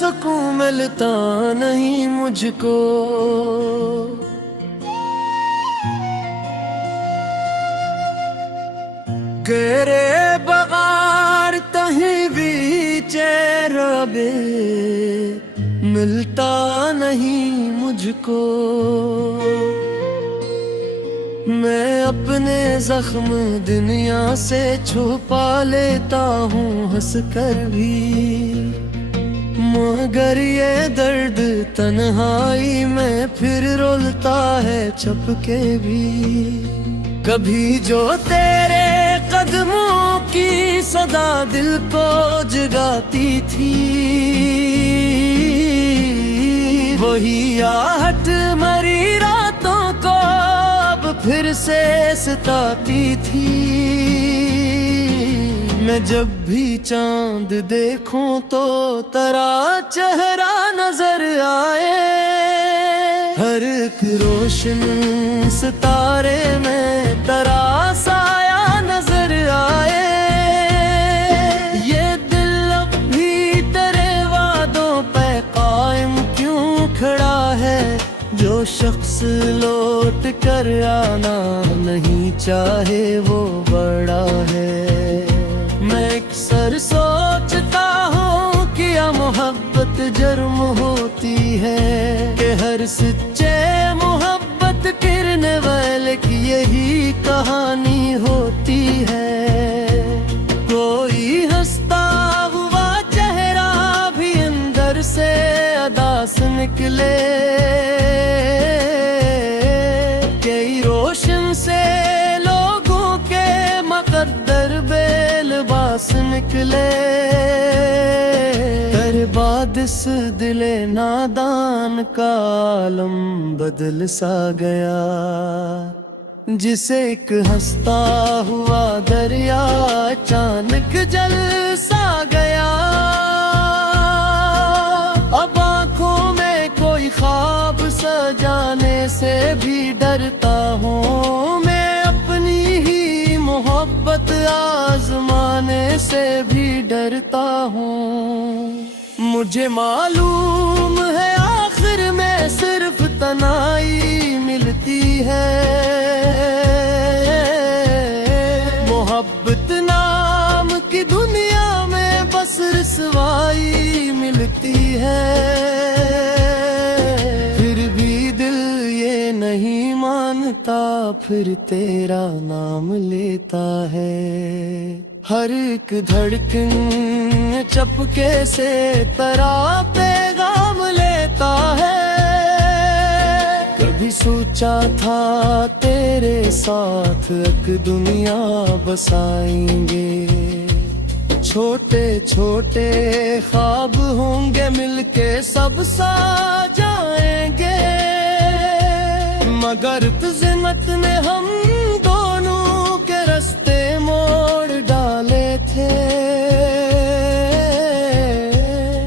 सुकून मिलता नहीं मुझको। तेरे बगार तहीं भी चेहरे मिलता नहीं मुझको। मैं अपने जख्म दुनिया से छुपा लेता हूँ हंस कर भी, मगर ये दर्द तन्हाई में फिर रोलता है छुप के भी। कभी जो तेरे कदमों की सदा दिल को जगाती थी, वही आहट मरी रातों को अब फिर से सताती थी। मैं जब भी चांद देखूं तो तेरा चेहरा नजर आए, हर एक रोशन सितारे में तेरा साया नजर आए। ये दिल अब भी तेरे वादों पे कायम क्यों खड़ा है, जो शख्स लौट कर आना नहीं चाहे वो बड़ा है। मैं अक्सर सोचता हूँ कि क्या मोहब्बत जर्म होती है, कि हर सच्चे मोहब्बत गिरने वाले की यही कहानी होती है। कोई हंसता हुआ चेहरा भी अंदर से अदास निकले, कई रोशन से लोगों के मकद्दर बेलबास निकले। बाद इस दिले नादान का आलम बदल सा गया, जिसे एक हंसता हुआ दरिया अचानक जल सा गया। अब आँखों में कोई ख्वाब सजाने से भी डरता हूँ, मैं अपनी ही मोहब्बत आजमाने से भी डरता हूँ। मुझे मालूम है आखिर में सिर्फ तन्हाई मिलती है, मोहब्बत नाम की दुनिया में बस रुसवाई मिलती है। फिर भी दिल ये नहीं मानता, फिर तेरा नाम लेता है। हर एक धड़कन चपके से तेरा पैगाम लेता है। कभी सोचा था तेरे साथ एक दुनिया बसाएंगे, छोटे छोटे ख्वाब होंगे मिलके सब सा जाएंगे। मगर किस्मत ने हम दोनों के रास्ते मोड़ डाले थे,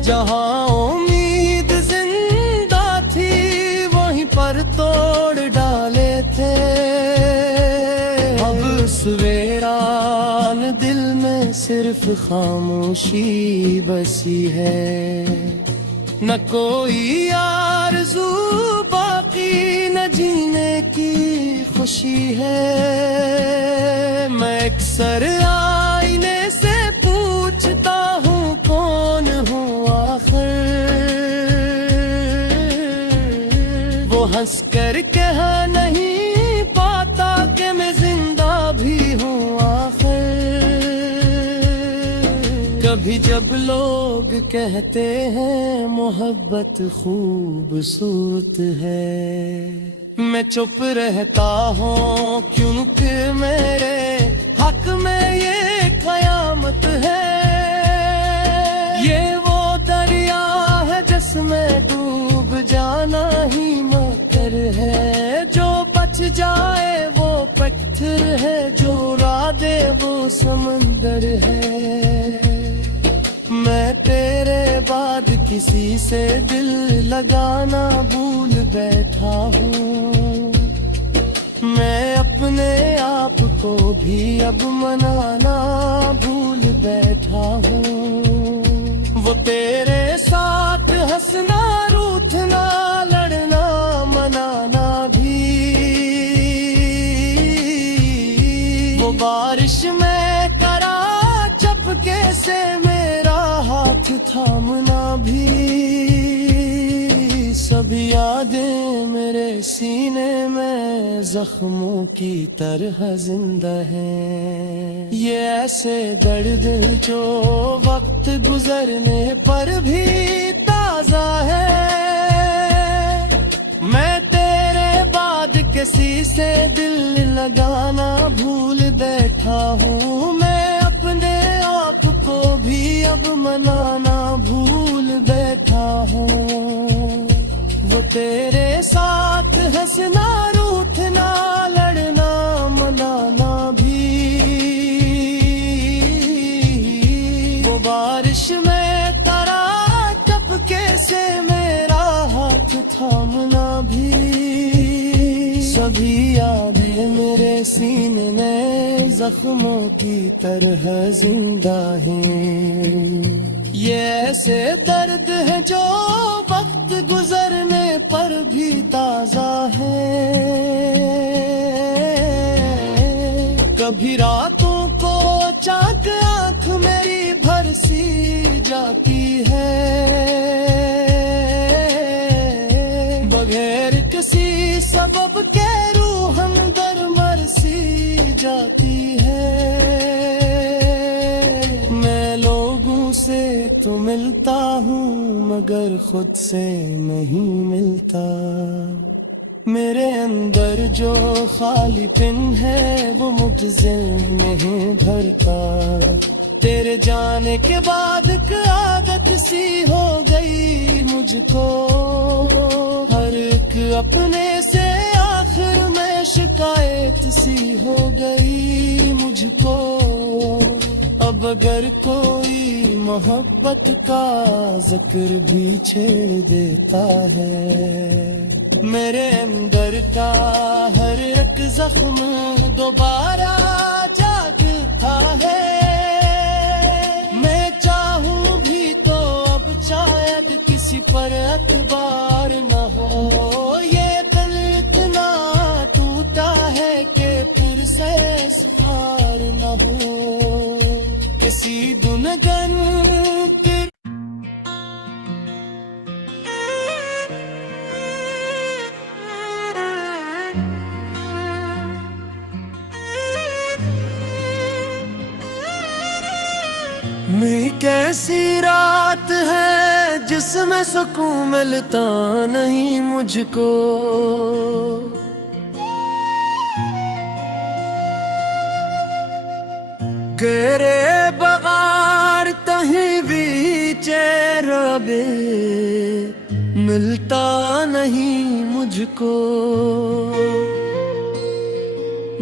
जहां उम्मीद जिंदा थी वहीं पर तोड़ डाले थे। अब सवेरान दिल में सिर्फ खामोशी बसी है, न कोई आरज़ू बाकी न जीने की खुशी है। मैं अक्सर आईने से पूछता हूँ कौन हूँ आखिर, वो हंस कर कह नहीं पाता कि मैं जिंदा भी हूँ आखिर। कभी जब लोग कहते हैं मोहब्बत खूबसूरत है, मैं चुप रहता हूँ क्योंकि मेरे हक में ये कयामत है। ये वो दरिया है जिसमें डूब जाना ही मकर है, जो बच जाए वो पत्थर है, जो उड़ा दे वो समंदर है। मैं तेरे बाद किसी से दिल लगाना भूल बैठा हूँ, मैं अपने आप को भी अब मनाना भूल बैठा हूँ। वो तेरे साथ भी यादें मेरे सीने में जख्मों की तरह जिंदा है। ये ऐसे दर्द जो वक्त गुजरने पर भी ताजा है। मैं तेरे बाद किसी से दिल लगाना भूल बैठा हूँ। मैं अपने आप को भी अब मनाना भूल बैठा हूँ। वो तेरे साथ हंसना रूठना लड़ना मनाना भी। वो बारिश में तरह टपके से मेरा हाथ थामना भी। सभी यादें मेरे सीने में जख्मों की तरह जिंदा हैं। ये ऐसे दर्द है जो वक्त गुजरने पर भी ताजा है। कभी रातों को चाक आंख मेरी भरसी जाती है। बगैर किसी सबब के रूह अंदर मरसी जाती है। मैं लोगों से तो मिलता हूँ मगर खुद से नहीं मिलता। मेरे अंदर जो खालीपन है वो मुझसे नहीं भरता। तेरे जाने के बाद आदत सी हो गई मुझको। हर एक अपने से आखिर में शिकायत सी हो गई मुझको। अब अगर कोई मोहब्बत का जिक्र भी छेड़ देता है। मेरे अंदर का हर एक जख्म दोबारा जागता है। मैं चाहूं भी तो अब शायद किसी पर एतबार न हो। ये दिल इतना टूटा है कि फिर से सहार न हो। किसी दुनगन में कैसी रात है जिसमें सुकून मिलता नहीं मुझको। तेरे बगार तहीं भी चेहरा बे मिलता नहीं मुझको।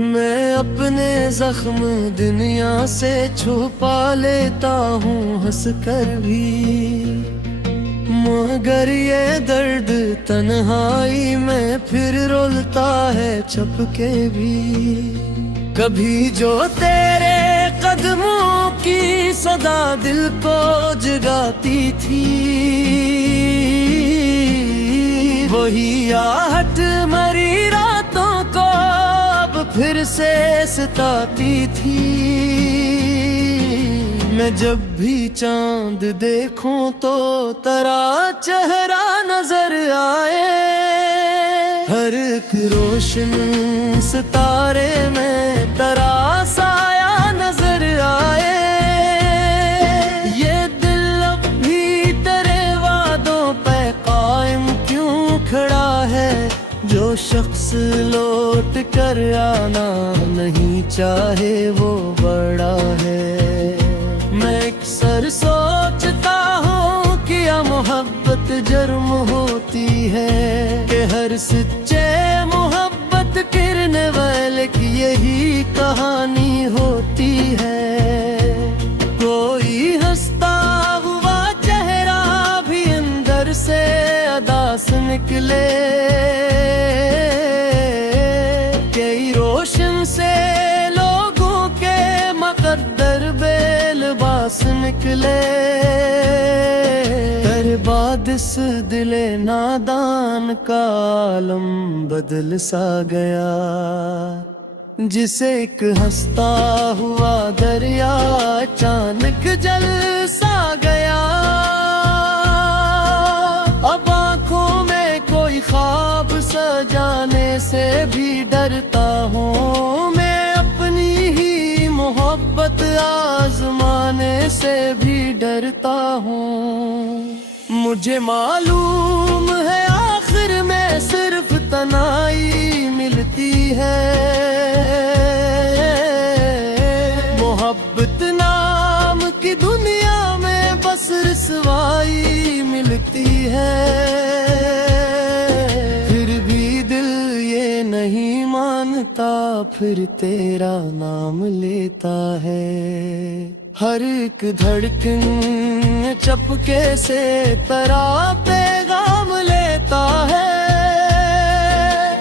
मैं अपने जख्म दुनिया से छुपा लेता हूँ हंस कर भी। मगर ये दर्द तन्हाई में फिर रोलता है छुप के भी। कभी जो तेरे कदमों की सदा दिल को जगाती थी। वही आहट मरी रातों को अब फिर से सताती थी। मैं जब भी चांद देखूं तो तेरा चेहरा नजर आए। हर एक रोशन सितारे में तेरा साया नजर आए। ये दिल अब भी तेरे वादों पे कायम क्यों खड़ा है। जो शख्स लौट कर आना नहीं चाहे वो बड़ा है। मैं अक्सर सोचता हूँ कि या मोहब्बत जर्म होती है। कि हर सच्चे मोहब्बत गिरने वाले की यही कहानी होती है। कोई हंसता हुआ चेहरा भी अंदर से अदास निकले। कई रोशन से लोगों के मकद्दर बेलबास निकले। तेरे बाद इस दिले नादान का आलम बदल सा गया। जिसे एक हंसता हुआ दरिया अचानक जल सा गया। अब आंखों में कोई हूँ। मुझे मालूम है आखिर में सिर्फ तन्हाई मिलती है, मोहब्बत नाम की दुनिया में बस रुसवाई मिलती है। फिर भी दिल ये नहीं मानता, फिर तेरा नाम लेता है। हर एक धड़कन चपके से तेरा पैगाम लेता है।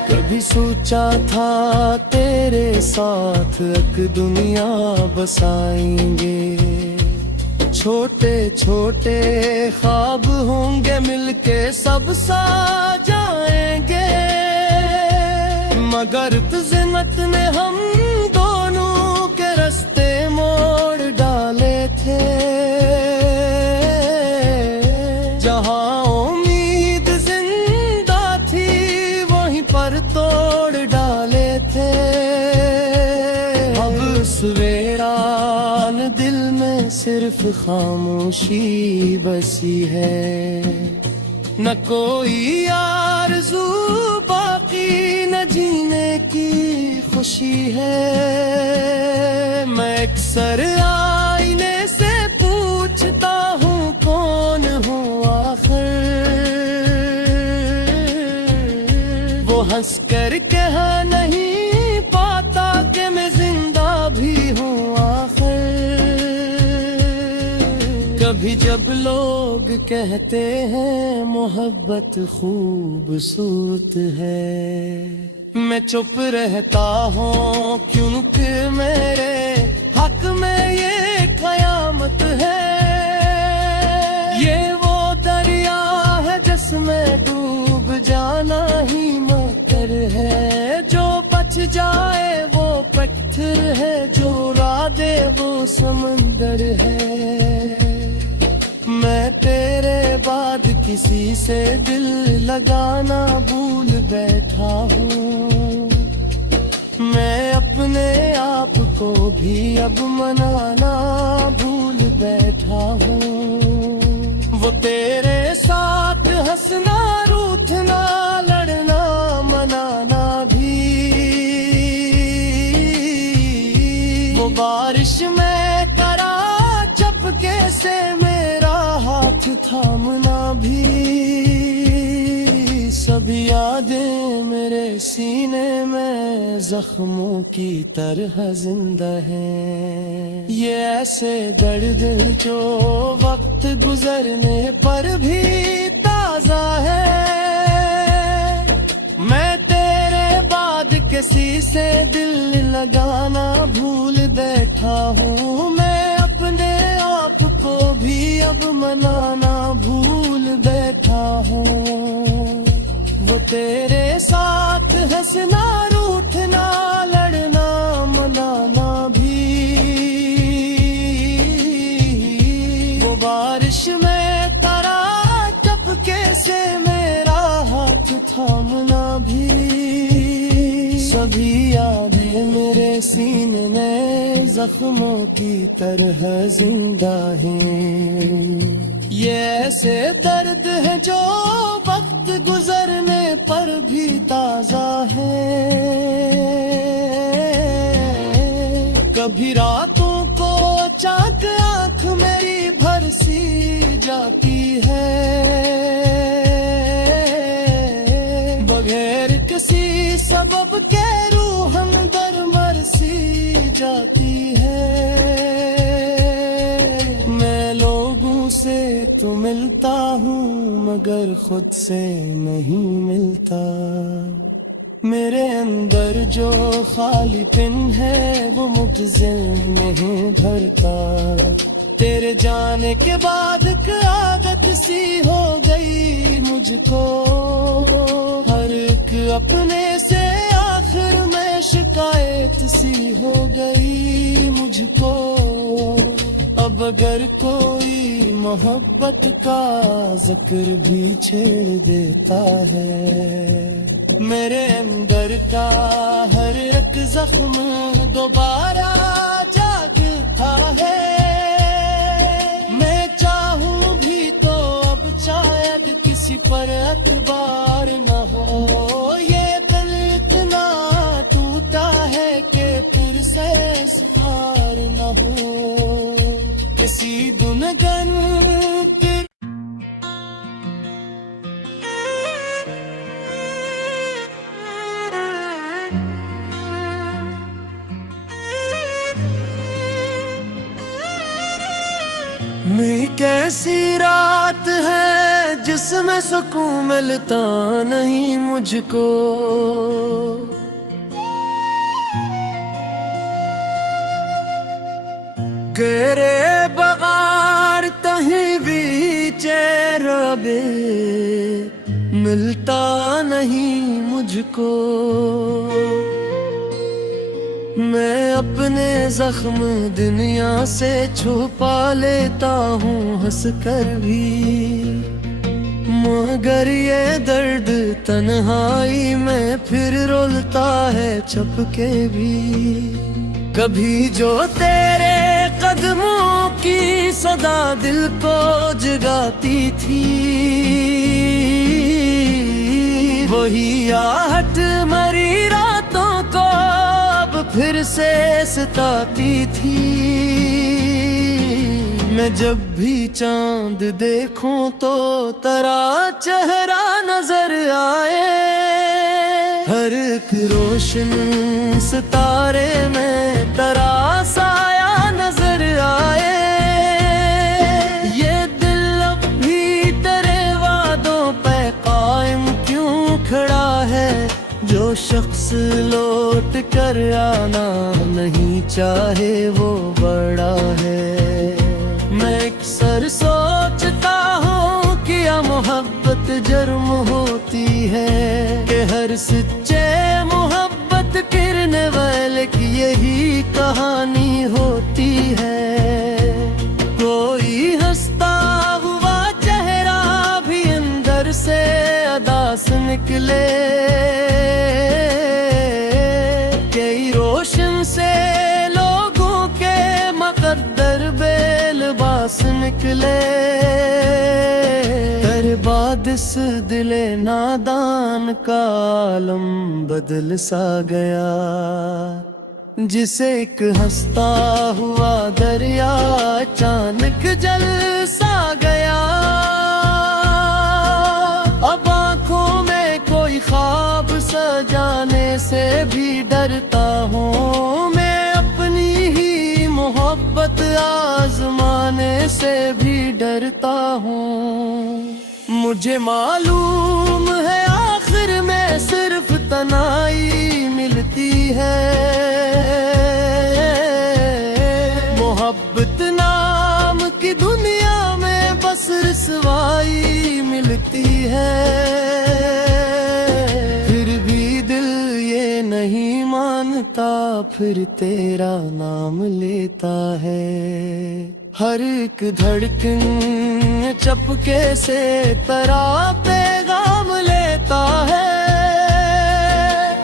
कभी सोचा था तेरे साथ एक दुनिया बसाएंगे, छोटे छोटे ख्वाब होंगे मिलके सब सा जाएंगे। मगर ज़िन्नत ने हम दोनों के रास्ते मोड़ डाले थे। जहाँ उम्मीद जिंदा थी वहीं पर तोड़ डाले थे। अब सवेरान दिल में सिर्फ खामोशी बसी है, न कोई आरज़ू बाकी न जीने की खुशी है। मैं अक्सर आईने से पूछता हूँ कौन हूँ आखिर, वो हंस कर कह नहीं पाता कि मैं जिंदा भी हूँ आखिर। कभी जब लोग कहते हैं मोहब्बत खूबसूरत है, मैं चुप रहता हूँ क्योंकि मेरे हक में ये कयामत है। ये वो दरिया है जिसमें डूब जाना ही मकर है। जो बच जाए वो पत्थर है, जो उड़ा दे वो समंदर है। मैं तेरे बाद किसी से दिल लगाना भूल बैठा हूँ। मैं अपने आप को भी अब मनाना भूल बैठा हूँ। वो तेरे साथ हंसना रूठना लड़ना मनाना भी, वो बारिश में करा चपके से मेरा हाथ थामना भी। सब यादें मेरे सीने में जख्मों की तरह जिंदा हैं। ये ऐसे दर्द जो वक्त गुजरने पर भी ताजा है। मैं तेरे बाद किसी से दिल लगाना भूल बैठा हूँ। मैं अपने आप को भी अब मनाना भूल बैठा हूँ। वो तेरे साथ हंसना रूठना लड़ना मनाना भी, वो बारिश में तरा टपके से मेरा हाथ थामना भी। सभी यादें मेरे सीने में जख्मों की तरह जिंदा हैं। ये ऐसे दर्द है जो वक्त गुजरने पर भी ताजा है। कभी रातों को अचानक आंख मेरी भरसी जाती है, बगैर किसी सबब के रूह अंदर मरसी जाती है। मैं लोगों से तो मिलता हूँ मगर खुद से नहीं मिलता। मेरे अंदर जो खालीपन है वो मुझसे नहीं भरता। तेरे जाने के बाद आदत सी हो गई मुझको, हर एक अपने से आखिर में शिकायत सी हो गई मुझको। अब अगर कोई मोहब्बत का जिक्र भी छेड़ देता है, मेरे अंदर का हर एक जख्म दोबारा जागता है। मैं चाहूं भी पर एतबार न हो। ये दिल इतना टूटा है कि फिर से सहार न हो। किसी दुनगन में कैसी रात है जिसमें सुकून मिलता नहीं मुझको। तेरे बगार तहीं भी चेहरा बे मिलता नहीं मुझको। मैं अपने जख्म दुनिया से छुपा लेता हूँ हंस कर भी, मगर ये दर्द तन्हाई में फिर रोलता है छुप के भी। कभी जो तेरे कदमों की सदा दिल को जगाती थी, वही आहट मरी रातों को फिर से सताती थी। मैं जब भी चांद देखूं तो तेरा चेहरा नजर आए। हर एक रोशन सितारे में तेरा साया नजर आए। ये दिल अब भी तेरे वादों पे कायम क्यों खड़ा है। जो शख्स लौट कर आना नहीं चाहे वो बड़ा है। मैं अक्सर सोचता हूँ कि या मोहब्बत जर्म होती है, कि हर सच्चे मोहब्बत गिरने वाले की यही कहानी होती है। कोई हंसता हुआ चेहरा भी अंदर से अदास निकले। कई रोशन से लोगों के मकद्दर बेलबास निकले। तेरे बाद इस दिले नादान का आलम बदल सा गया, जिसे एक हंसता हुआ दरिया अचानक जल सा गया। अब आँखों में कोई ख्वाब सजाने से भी डरता हूँ। मैं अपनी ही मोहब्बत आजमाने से भी डरता हूँ। मुझे मालूम है आखिर में सिर्फ तन्हाई मिलती है। मोहब्बत नाम की दुनिया में बस रुसवाई मिलती है। फिर भी दिल ये नहीं मानता, फिर तेरा नाम लेता है। हर एक धड़कन चपके से तेरा पैगाम लेता है।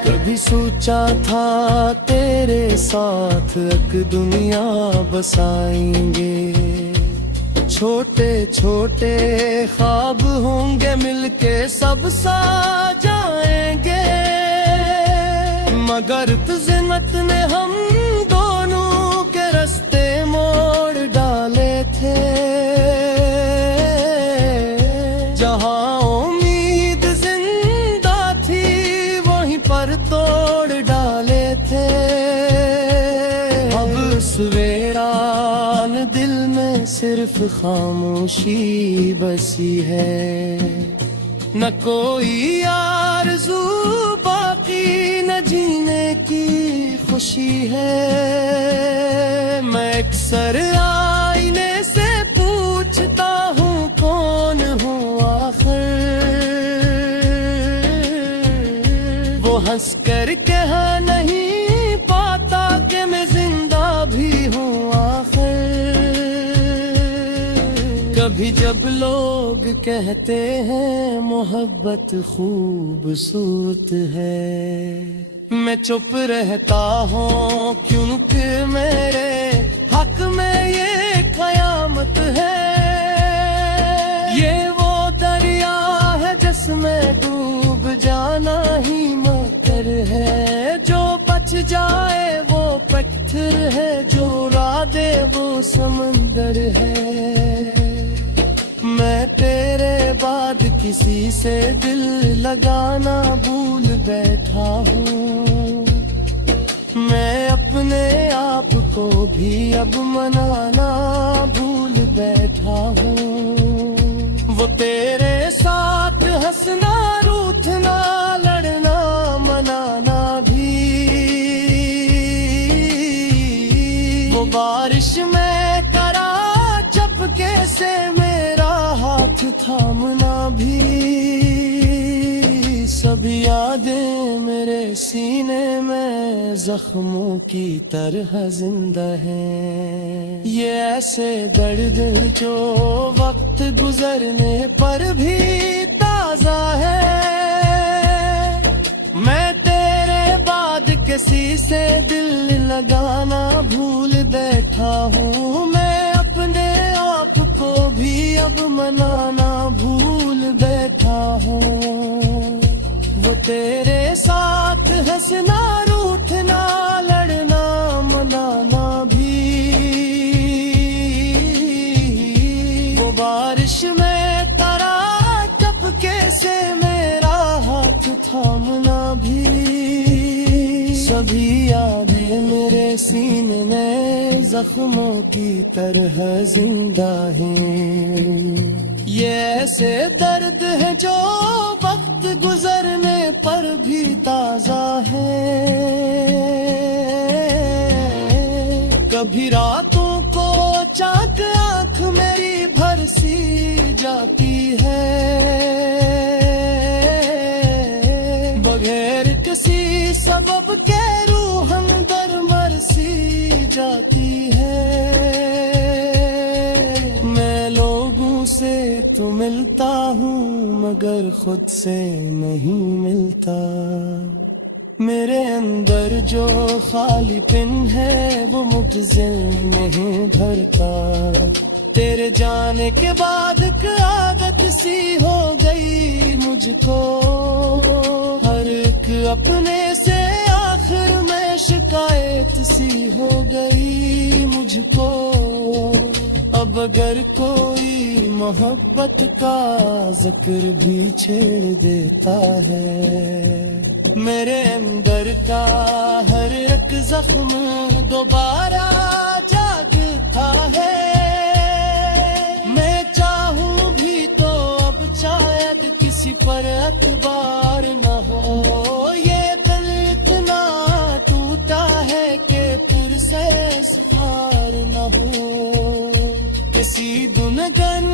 कभी सोचा था तेरे साथ एक दुनिया बसाएंगे। छोटे छोटे ख्वाब होंगे मिलके सब सा जाएंगे। मगर किस्मत ने हम दोनों के रास्ते मोड़ डाले थे। जहाँ उम्मीद जिंदा थी वहीं पर तोड़ डाले थे। अब सवेरान दिल में सिर्फ खामोशी बसी है। न कोई आरज़ू बाकी न जीने की खुशी है। मैं अक्सर आईने से पूछता हूँ कौन हूँ आखिर। वो हंस कर कह नहीं पाता कि मैं जिंदा भी हूँ आखिर। कभी जब लोग कहते हैं मोहब्बत खूबसूरत है, मैं चुप रहता हूँ क्योंकि मेरे हक में ये कयामत है। ये वो दरिया है जाए वो पत्थर है, जो उड़ा दे वो समंदर है। मैं तेरे बाद किसी से दिल लगाना भूल बैठा हूँ। मैं अपने आप को भी अब मनाना भूल बैठा हूँ। वो तेरे साथ हंसना रूठना लड़ना मनाना भी, वो बारिश में करा चपके से मेरा हाथ थामना भी, सब यादें मेरे सीने में जख्मों की तरह जिंदा हैं। ये ऐसे दर्द जो वक्त गुजरने पर भी ताजा है। मैं तेरे बाद किसी से दिल लगाना भूल बैठा हूँ। मैं अपने आप को भी अब मनाना भूल बैठा हूँ। वो तेरे साथ हंसना रूठना लड़ना मनाना भी, वो बारिश में तरा टपके से मेरा हाथ थामना भी, सभी यादें मेरे सीने में जख्मों की तरह जिंदा हैं। ये ऐसे दर्द है जो वक्त गुजरने पर भी ताजा है। कभी रातों को चाक आंख मेरी भरसी जाती है, बगैर किसी सबब के रूह अंदर मरसी जाती है। मैं लोगों से तो मिलता हूँ मगर खुद से नहीं मिलता। मेरे अंदर जो खालीपन है वो मुझसे नहीं भरता। तेरे जाने के बाद एक आदत सी हो गई मुझको, हर एक अपने से आखिर में शिकायत सी हो गई मुझको। अब अगर कोई मोहब्बत का जिक्र भी छेड़ देता है, मेरे अंदर का हर एक जख्म दोबारा जागता है। मैं चाहूं भी तो अब शायद किसी पर एतबार न हो। ये दिल इतना टूटा है कि फिर से सहार न हो। किसी दुनगन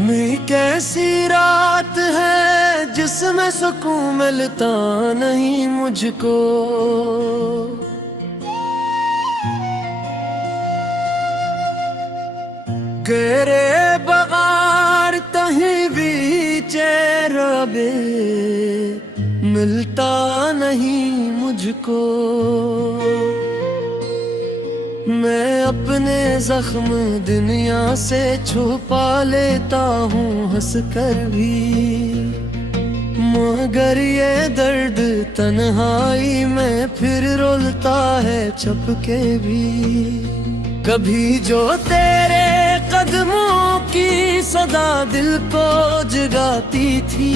में कैसी रात है जिसमें सुकून मिलता नहीं मुझको। तेरे बगार तहीं भी चेहरा बे मिलता नहीं मुझको। मैं अपने जख्म दुनिया से छुपा लेता हूँ हंस कर भी, मगर ये दर्द तन्हाई में फिर रोलता है छपके भी। कभी जो तेरे कदमों की सदा दिल को जगाती थी,